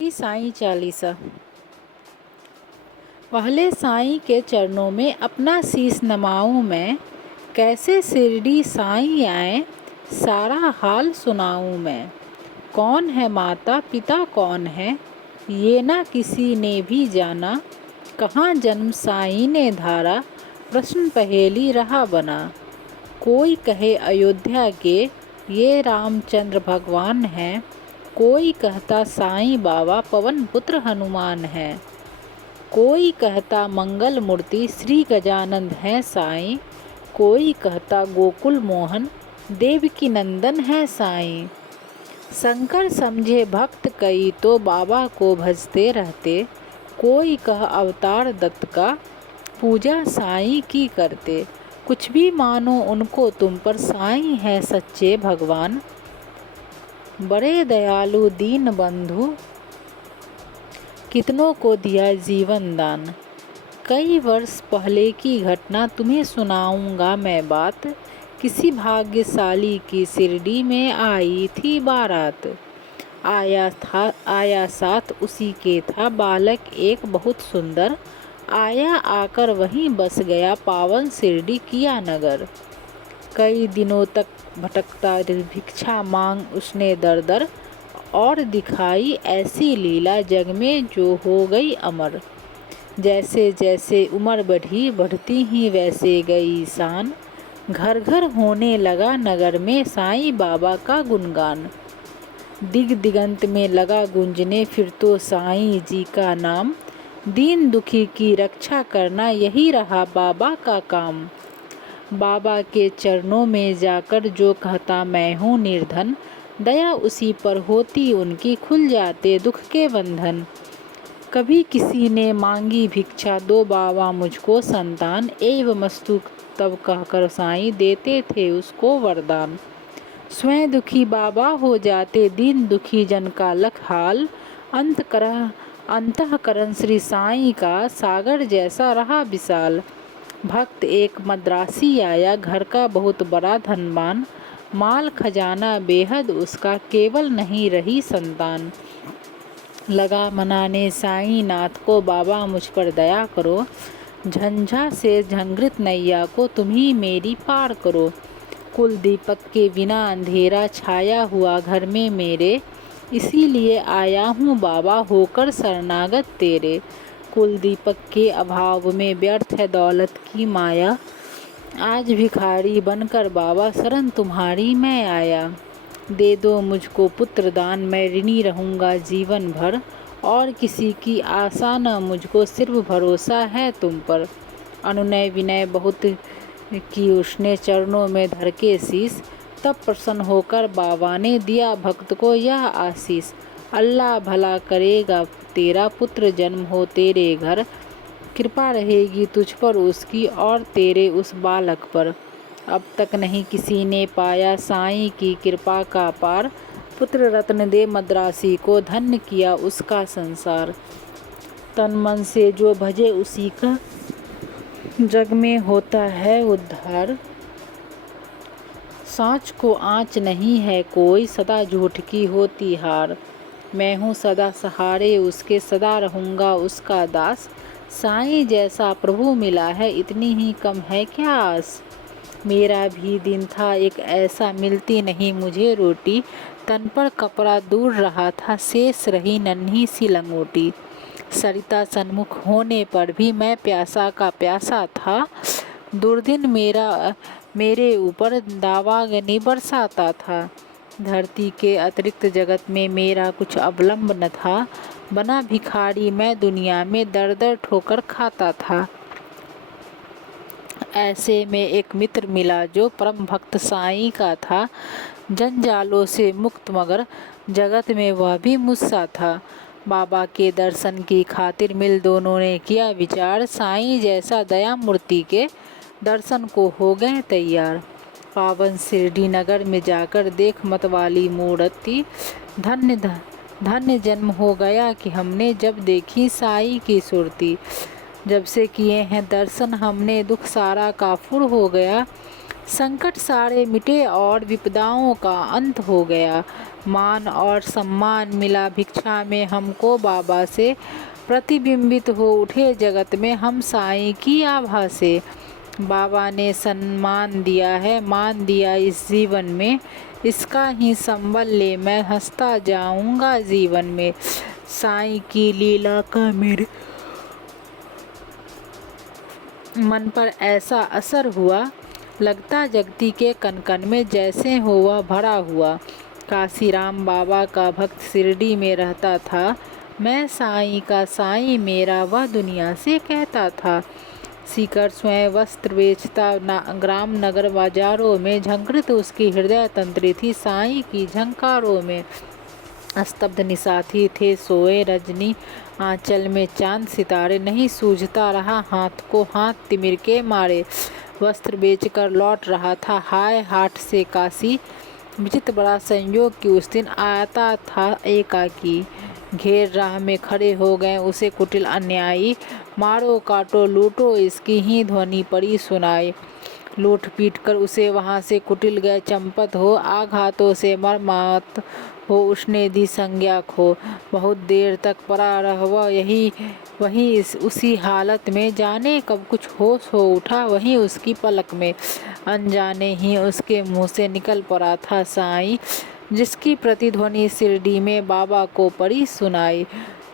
श्री साईं चालीसा। पहले साईं के चरणों में अपना शीश नमाऊं मैं, कैसे शिरडी साईं आए सारा हाल सुनाऊं मैं। कौन है माता पिता कौन है, ये ना किसी ने भी जाना। कहाँ जन्म साईं ने धारा, प्रश्न पहेली रहा बना। कोई कहे अयोध्या के ये रामचंद्र भगवान हैं, कोई कहता साईं बाबा पवन पुत्र हनुमान है। कोई कहता मंगल मूर्ति श्री गजानंद है साईं, कोई कहता गोकुल मोहन देवकी नंदन है साईं। शंकर समझे भक्त कई तो बाबा को भजते रहते, कोई कह अवतार दत्त का पूजा साईं की करते। कुछ भी मानो उनको तुम पर साईं है सच्चे भगवान, बड़े दयालु दीन बंधु कितनों को दिया जीवन दान। कई वर्ष पहले की घटना तुम्हें सुनाऊंगा मैं बात, किसी भाग्यशाली की शिरडी में आई थी बारात। आया साथ उसी के था बालक एक बहुत सुंदर, आया आकर वहीं बस गया पावन शिरडी किया नगर। कई दिनों तक भटकता भिक्षा मांग उसने दर दर, और दिखाई ऐसी लीला जग में जो हो गई अमर। जैसे जैसे उम्र बढ़ी बढ़ती ही वैसे गई शान, घर घर होने लगा नगर में साईं बाबा का गुणगान। दिग दिगंत में लगा गूंजने फिर तो साईं जी का नाम, दीन दुखी की रक्षा करना यही रहा बाबा का काम। बाबा के चरणों में जाकर जो कहता मैं हूँ निर्धन, दया उसी पर होती उनकी खुल जाते दुख के बंधन। कभी किसी ने मांगी भिक्षा दो बाबा मुझको संतान, एवमस्तु तब कहकर साईं देते थे उसको वरदान। स्वयं दुखी बाबा हो जाते दीन दुखी जन का लख हाल, अंतःकरण श्री साईं का सागर जैसा रहा विशाल। भक्त एक मद्रासी आया घर का बहुत बड़ा धनवान, माल खजाना बेहद उसका केवल नहीं रही संतान। लगा मनाने साईं नाथ को बाबा मुझ पर दया करो, झंझा से झंकृत नैया को तुम ही मेरी पार करो। कुल दीपक के बिना अंधेरा छाया हुआ घर में मेरे, इसीलिए आया हूँ बाबा होकर शरणागत तेरे। कुल दीपक के अभाव में व्यर्थ है दौलत की माया, आज भिखारी बनकर बाबा शरण तुम्हारी मैं आया। दे दो मुझको पुत्र दान मैं ऋणी रहूँगा जीवन भर, और किसी की आशा न मुझको सिर्फ भरोसा है तुम पर। अनुनय विनय बहुत की उसने चरणों में धर के शीश, तब प्रसन्न होकर बाबा ने दिया भक्त को यह आशीष। अल्लाह भला करेगा तेरा पुत्र जन्म हो तेरे घर, कृपा रहेगी तुझ पर उसकी और तेरे उस बालक पर। अब तक नहीं किसी ने पाया साईं की कृपा का पार, पुत्र रत्न दे मद्रासी को धन्य किया उसका संसार। तन मन से जो भजे उसी का जग में होता है उद्धार। सांच को आँच नहीं है कोई, सदा झूठ की होती हार। मैं हूँ सदा सहारे उसके, सदा रहूँगा उसका दास। साईं जैसा प्रभु मिला है इतनी ही कम है क्या आस। मेरा भी दिन था एक ऐसा मिलती नहीं मुझे रोटी, तन पर कपड़ा दूर रहा था शेष रही नन्ही सी लंगोटी। सरिता सन्मुख होने पर भी मैं प्यासा का प्यासा था, दुर्दिन मेरे ऊपर दावाग्नि बरसाता था। धरती के अतिरिक्त जगत में मेरा कुछ अवलंब न था, बना भिखारी मैं दुनिया में दर दर ठोकर खाता था। ऐसे में एक मित्र मिला जो परम भक्त साईं का था, जंजालों से मुक्त मगर जगत में वह भी मुझसा था। बाबा के दर्शन की खातिर मिल दोनों ने किया विचार, साईं जैसा दया मूर्ति के दर्शन को हो गए तैयार। पावन शिरडी नगर में जाकर देख मतवाली मूर्ति, धन्य धन्य जन्म हो गया कि हमने जब देखी साईं की सुरती। जब से किए हैं दर्शन हमने दुख सारा काफूर हो गया, संकट सारे मिटे और विपदाओं का अंत हो गया। मान और सम्मान मिला भिक्षा में हमको बाबा से, प्रतिबिंबित हो उठे जगत में हम साईं की आभा से। बाबा ने सम्मान दिया है, मान दिया इस जीवन में, इसका ही संबल ले मैं हंसता जाऊंगा जीवन में। साईं की लीला का मेरे मन पर ऐसा असर हुआ, लगता जगती के कण कण में जैसे हो वह भरा हुआ। काशीराम बाबा का भक्त शिरडी में रहता था, मैं साईं का साईं मेरा वह दुनिया से कहता था। सीकर स्वयं वस्त्र बेचता ग्राम नगर बाजारों में, झंकृत उसकी हृदय तंत्री थी साईं की झंकारों में। स्तब्ध निसाथी थे सोए रजनी आंचल में चांद सितारे, नहीं सूझता रहा हाथ को हाथ तिमिर के मारे। वस्त्र बेचकर लौट रहा था हाय हाट से काशी, विचित्र बड़ा संयोग कि उस दिन आता था एकाकी। घेर राह में खड़े हो गए उसे कुटिल अन्यायी, मारो काटो लूटो इसकी ही ध्वनि पड़ी सुनाई। लूट पीट कर उसे वहां से कुटिल गए चंपत हो, आघातों से मरमात हो उसने दी संज्ञा खो। बहुत देर तक पड़ा रह वह यही वहीं उसी हालत में, जाने कब कुछ होश हो उठा वहीं उसकी पलक में। अनजाने ही उसके मुंह से निकल पड़ा था साईं, जिसकी प्रतिध्वनि शिरडी में बाबा को पड़ी सुनाई।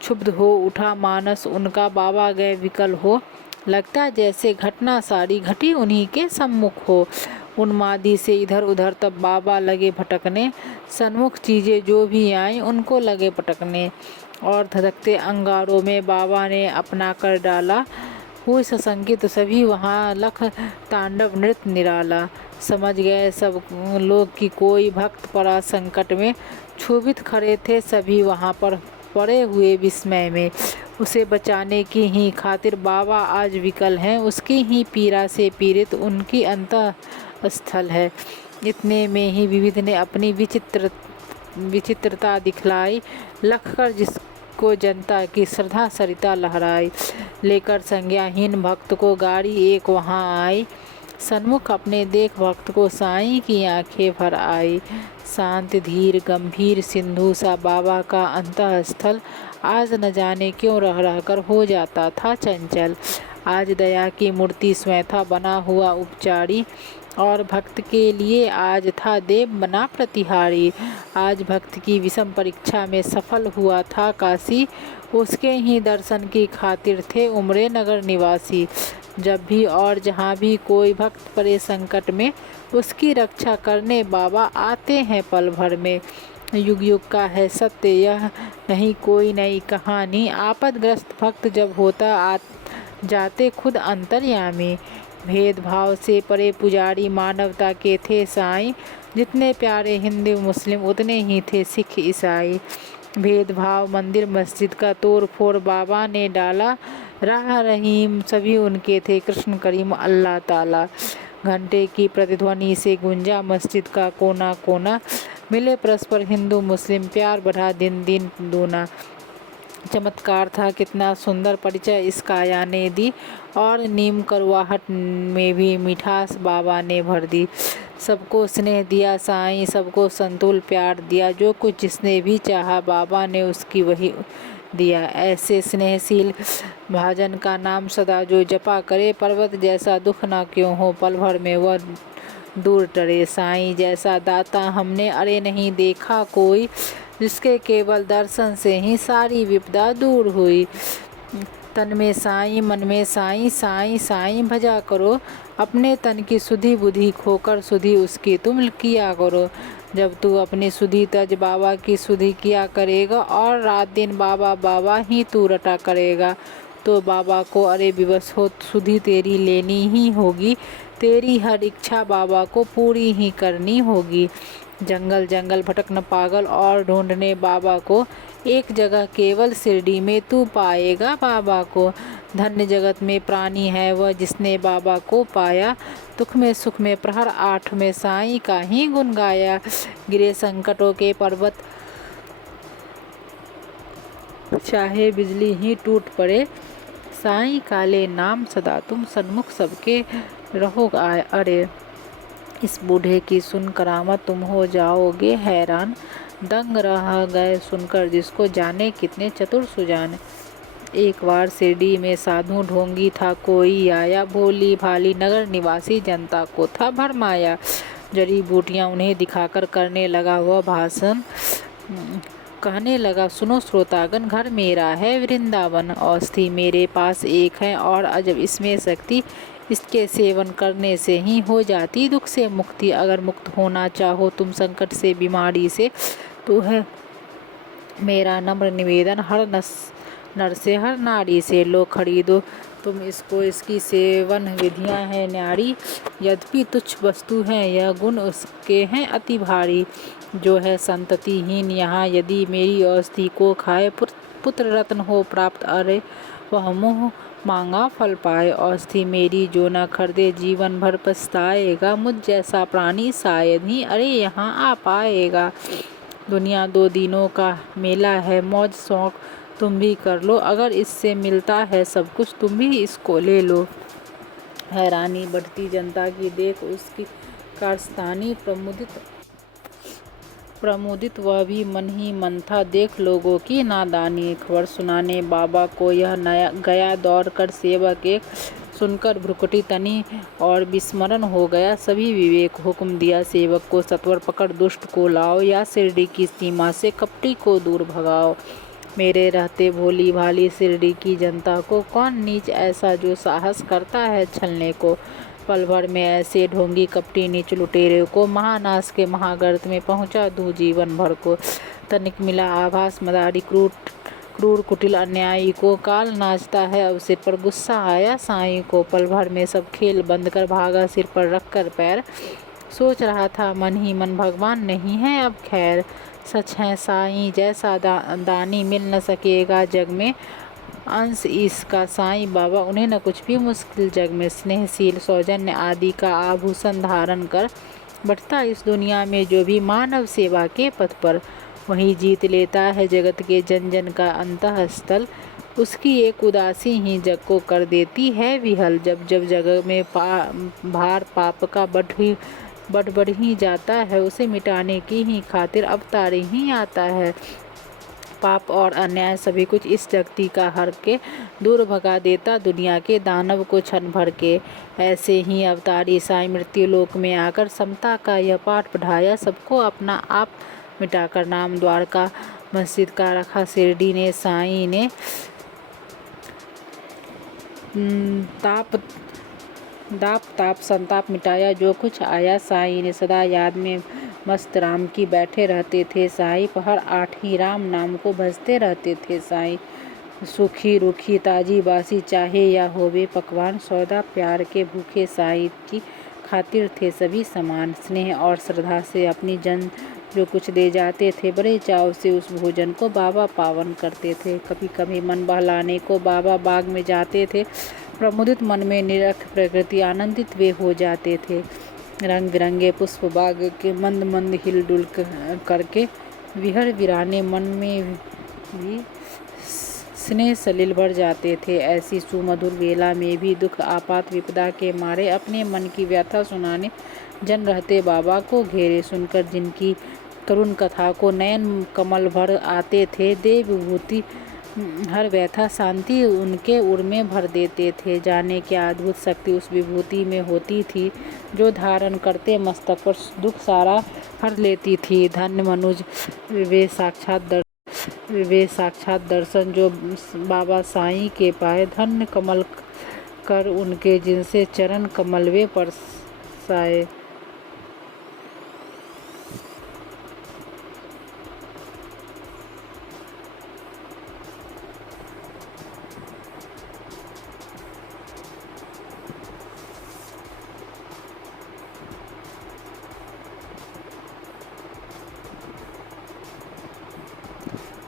क्षुब्ध हो उठा मानस उनका, बाबा गए विकल हो, लगता जैसे घटना सारी घटी उन्हीं के सम्मुख हो। उन्मादी से इधर उधर तब बाबा लगे भटकने, सन्मुख चीजें जो भी आईं उनको लगे पटकने। और धधकते अंगारों में बाबा ने अपना कर डाला, हुई सशंकित सभी वहाँ लख तांडव नृत्य निराला। समझ गए सब लोग कि कोई भक्त पड़ा संकट में, क्षुभित खड़े थे सभी वहाँ पर पड़े हुए विस्मय में। उसे बचाने की ही खातिर बाबा आज विकल हैं, उसकी ही पीड़ा से पीड़ित उनकी अंतः स्थल है। इतने में ही विविध ने अपनी विचित्रता दिखलाई, लख कर जिसको जनता की श्रद्धा सरिता लहराई। लेकर संज्ञाहीन भक्त को गाड़ी एक वहाँ आई, सन्मुख अपने देख भक्त को साईं की आंखें भर आई। शांत धीर गंभीर सिंधु सा बाबा का अंतः स्थल, आज न जाने क्यों रह रह कर हो जाता था चंचल। आज दया की मूर्ति स्वयं था बना हुआ उपचारी, और भक्त के लिए आज था देव बना प्रतिहारी। आज भक्त की विषम परीक्षा में सफल हुआ था काशी, उसके ही दर्शन की खातिर थे उमरे नगर निवासी। जब भी और जहाँ भी कोई भक्त पड़े संकट में, उसकी रक्षा करने बाबा आते हैं पल भर में। युग युग का है सत्य यह नहीं कोई नई कहानी, आपदग्रस्त भक्त जब होता जाते खुद अंतर्यामी। भेदभाव से परे पुजारी मानवता के थे साईं, जितने प्यारे हिंदू मुस्लिम उतने ही थे सिख ईसाई। भेदभाव मंदिर मस्जिद का तोड़ फोड़ बाबा ने डाला, राह रहीम सभी उनके थे कृष्ण करीम अल्लाह ताला। घंटे की प्रतिध्वनि से गुंजा मस्जिद का कोना कोना, मिले परस्पर हिंदू मुस्लिम प्यार बढ़ा दिन दिन दूना। चमत्कार था कितना सुंदर परिचय इस काया ने दी, और नीम करवाहट में भी मिठास बाबा ने भर दी। सबको स्नेह दिया साईं, सबको संतुल प्यार दिया, जो कुछ जिसने भी चाहा बाबा ने उसकी वही दिया। ऐसे स्नेहशील भाजन का नाम सदा जो जपा करे, पर्वत जैसा दुख ना क्यों हो पल भर में वह दूर टरे। साईं जैसा दाता हमने अरे नहीं देखा कोई, जिसके केवल दर्शन से ही सारी विपदा दूर हुई। तन में साईं मन में साईं, साईं साईं भजा करो, अपने तन की सुधि बुद्धि खोकर सुधि उसकी तुम किया करो। जब तू अपनी सुधि तज बाबा की सुधि किया करेगा, और रात दिन बाबा बाबा ही तू रटा करेगा, तो बाबा को अरे विवश हो सुधि तेरी लेनी ही होगी, तेरी हर इच्छा बाबा को पूरी ही करनी होगी। जंगल जंगल भटकन पागल और ढूंढने बाबा को, एक जगह केवल शिरडी में तू पाएगा बाबा को। धन्य जगत में प्राणी है वह जिसने बाबा को पाया, दुख में सुख में प्रहर आठ में साईं का ही गुण गाया। गिरे संकटों के पर्वत चाहे बिजली ही टूट पड़े, साईं काले नाम सदा तुम सन्मुख सबके रहो अरे। इस बूढ़े की सुन करामत तुम हो जाओगे हैरान। दंग रह गए सुनकर जिसको जाने कितने चतुर सुजान। एक बार शिरडी में साधु ढोंगी था कोई आया, भोली भाली नगर निवासी जनता को था भरमाया। जड़ी बूटियां उन्हें दिखाकर करने लगा वह भाषण। कहने लगा सुनो श्रोतागण, घर मेरा है वृंदावन, औषधि मेरे पास एक है और अजब इसमें शक्ति। इसके सेवन करने से ही हो जाती दुख से मुक्ति। अगर मुक्त होना चाहो तुम संकट से बीमारी से, तो है मेरा नम्र निवेदन हर नर से हर नारी से लो खरीदो तुम इसको। इसकी सेवन विधियां हैं न्यारी, यद्यपि तुच्छ वस्तु है यह गुण उसके हैं अति भारी। जो है संततिहीन यहाँ यदि मेरी औषधि को खाए, पुत्र रत्न हो प्राप्त, अरे वह मुँह मांगा फल पाए। औषधि मेरी जो न खरीदे जीवन भर पछताएगा, मुझ जैसा प्राणी शायद ही अरे यहाँ आ पाएगा। दुनिया दो दिनों का मेला है, मौज शौक तुम भी कर लो, अगर इससे मिलता है सब कुछ तुम भी इसको ले लो। हैरानी बढ़ती जनता की देख उसकी कारस्तानी, प्रमुदित वह भी मन ही मन था देख लोगों की नादानी। खबर सुनाने बाबा को यह नया गया दौड़ कर सेवक एक, सुनकर भ्रुकुटी तनी और विस्मरण हो गया सभी विवेक। हुक्म दिया सेवक को सत्वर पकड़ दुष्ट को लाओ, या शिरडी की सीमा से कपटी को दूर भगाओ। मेरे रहते भोली भाली शिरडी की जनता को कौन नीच ऐसा जो साहस करता है छलने को। पल भर में ऐसे ढोंगी कपटी नीच लुटेरे को, महानाश के महागर्त में पहुंचा दूं जीवन भर को। तनिक मिला आभास मदारी क्रूर कुटिल अन्यायी को, काल नाचता है अब सिर पर गुस्सा आया साईं को। पल भर में सब खेल बंद कर भागा सिर पर रख कर पैर, सोच रहा था मन ही मन भगवान नहीं है अब खैर। सच है साईं जैसा दानी मिल न सकेगा जग में, अंश इसका साईं बाबा उन्हें न कुछ भी मुश्किल जग में। स्नेहशील सौजन्य आदि का आभूषण धारण कर बढ़ता इस दुनिया में जो भी मानव सेवा के पथ पर, वही जीत लेता है जगत के जन जन का अंतःस्थल। उसकी एक उदासी ही जग को कर देती है विहल। जब जब जग में भार पाप का बढ़ ही जाता है, उसे मिटाने की ही खातिर अवतार ही आता है। पाप और अन्याय सभी कुछ इस जगती का हर के दूर भगा देता दुनिया के दानव को क्षण भर के। ऐसे ही अवतारी साईं मृत्यु लोक में आकर समता का यह पाठ पढ़ाया सबको अपना आप मिटाकर। नाम द्वारका मस्जिद का रखा शिरडी ने साईं ने, ताप संताप मिटाया जो कुछ आया साईं ने। सदा याद में मस्त राम की बैठे रहते थे साईं, पहर 8 ही राम नाम को भजते रहते थे साईं। सूखी रूखी ताजी बासी चाहे या होवे पकवान, सौदा प्यार के भूखे साईं की खातिर थे सभी समान। स्नेह और श्रद्धा से अपनी जन जो कुछ दे जाते थे, बड़े चाव से उस भोजन को बाबा पावन करते थे। कभी कभी मन बहलाने को बाबा बाग में जाते थे, प्रमुदित मन में निरख प्रकृति आनंदित वे हो जाते थे। रंग बिरंगे पुष्प बाग के मंद मंद हिल डुल करके विहर विराने मन में भी स्नेह सलिल भर जाते थे। ऐसी सुमधुर वेला में भी दुख आपात विपदा के मारे अपने मन की व्यथा सुनाने जन रहते बाबा को घेरे। सुनकर जिनकी करुण कथा को नयन कमल भर आते थे, देव विभूति हर व्यथा शांति उनके उर में भर देते थे। जाने क्या अद्भुत शक्ति उस विभूति में होती थी, जो धारण करते मस्तक पर दुख सारा हर लेती थी। धन्य मनुज वे साक्षात दर्शन जो बाबा साईं के पाए, धन्य कमल कर उनके जिनसे चरण कमल वे परसाए।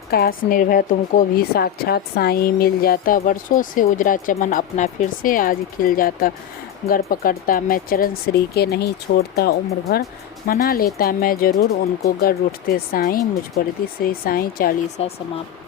काश निर्भय तुमको भी साक्षात साईं मिल जाता, वर्षों से उजरा चमन अपना फिर से आज खिल जाता। गर पकड़ता मैं चरण श्री के नहीं छोड़ता उम्र भर, मना लेता मैं जरूर उनको गर उठते साईं मुझ पर। श्री साईं चालीसा समाप्त।